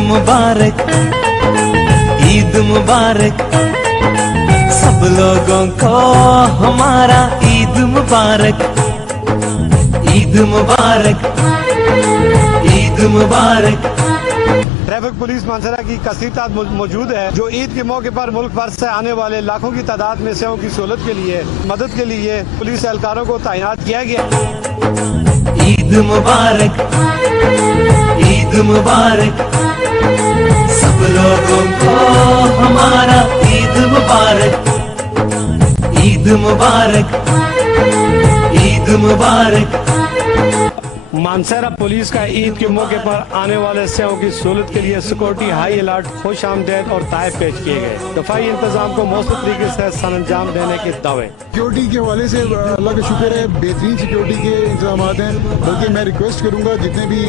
मुबारक, ईद मुबारक, सब लोगों को हमारा ईद मुबारक, ईद मुबारक, ईद मुबारक। ट्रैफिक पुलिस मानसरा की कसीर तादाद मौजूद है, जो ईद के मौके पर मुल्क भर से आने वाले लाखों की तादाद में सेवाओं की सहूलत के लिए मदद के लिए पुलिस एहलकारों को तैनात किया गया। ईद मुबारक, ईद मुबारक, सब लोगों को हमारा ईद मुबारक, ईद मुबारक, ईद मुबारक। मानसरा पुलिस का ईद के मौके पर आने वाले सेवाओं की सहूलत के लिए सिक्योरिटी हाई अलर्ट, खुश आमदेद और तायफ पेश किए गए। दफाई इंतजाम को मौसम तरीके से सरअंजाम देने के दावे। सिक्योरिटी के हवाले से अल्लाह का शुक्र है, बेहतरीन सिक्योरिटी के इंतजाम हैं। बल्कि मैं रिक्वेस्ट करूंगा जितने भी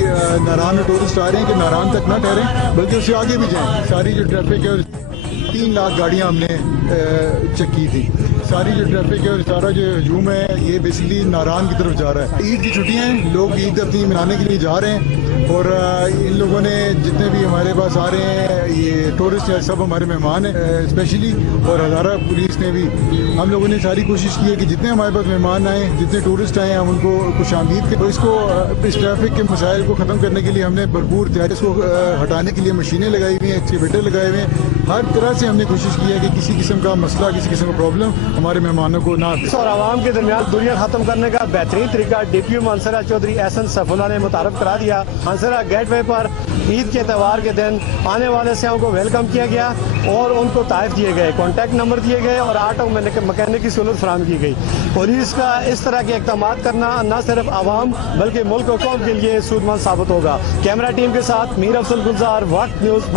नारायण में टूरिस्ट आ रहे हैं कि नारायण तक न ठहरें, बल्कि उससे आगे भी जाएं। सारी जो ट्रैफिक है 3 लाख गाड़ियाँ हमने चेक की थी। सारी जो ट्रैफिक है और सारा जो हजूम है ये बेसिकली नारायण की तरफ जा रहा है। ईद की छुट्टियाँ हैं, लोग ईद अपनी मनाने के लिए जा रहे हैं और इन लोगों ने जितने भी हमारे पास आ रहे हैं ये टूरिस्ट हैं, सब हमारे मेहमान हैं स्पेशली। और हज़ारा पुलिस ने भी, हम लोगों ने सारी कोशिश की है कि जितने हमारे पाथ मेहमान आए, जितने टूरिस्ट आए हैं, हम उनको खुशामदीद करें। तो इसको इस ट्रैफिक के मसाइल को ख़त्म करने के लिए हमने भरपूर तैयारी, इसको हटाने के लिए मशीनें लगाई हुई हैं, एक्सकेवेटर लगाए हुए हैं। हर तरह से हमने कोशिश की है कि किसी किस्म का मसला, किसी किस्म का प्रॉब्लम हमारे मेहमानों को ना। और आवाम के दरमियान दूरियां खत्म करने का बेहतरीन तरीका DPO मानसरा चौधरी एहसन सफुल्ला ने मुतारफ करा दिया। मानसरा गेटवे पर ईद के त्यौहार के दिन आने वाले सेवाओं को वेलकम किया गया और उनको ताइफ दिए गए, कॉन्टैक्ट नंबर दिए गए और ऑटो मैकेनिक की सहूलत फराहम की गई। पुलिस का इस तरह के इक़दाम करना न सिर्फ आवाम बल्कि मुल्क और कौम के लिए सूदमंद साबित होगा। कैमरा टीम के साथ मीर अफसल गुलजार, वक्त न्यूज़।